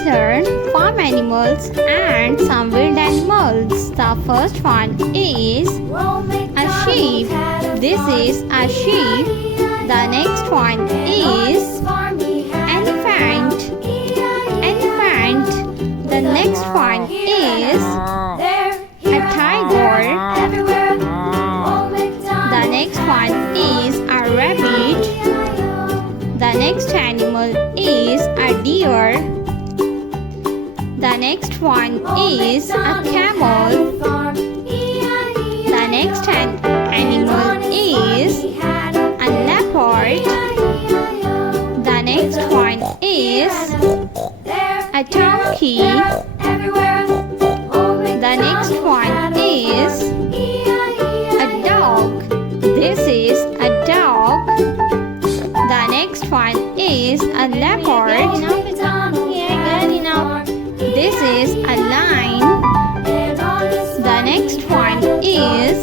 let's learn farm animals and some wild animals. The first one is a sheep. This is a sheep. The next one is elephant. Elephant. The next one is a tiger. The next one is a rabbit. The next animal is a deer. The next one is a camel. The next animal is a leopard. The next one is a turkey. The next one is a dog. This is a dog. The next one is a leopard. This is a lion. The next one is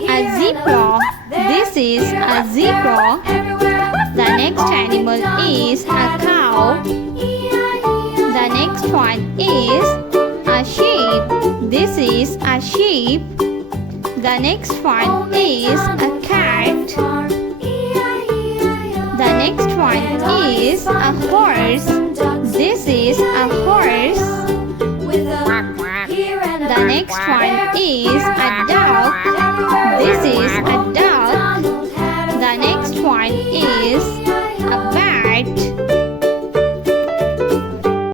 a zebra. This is a zebra. The next animal is a cow. The next one is a sheep. This is a sheep. The next one is a cat. The next one is a horse. This is a horse. The next one is a dog. This is a dog. The next one is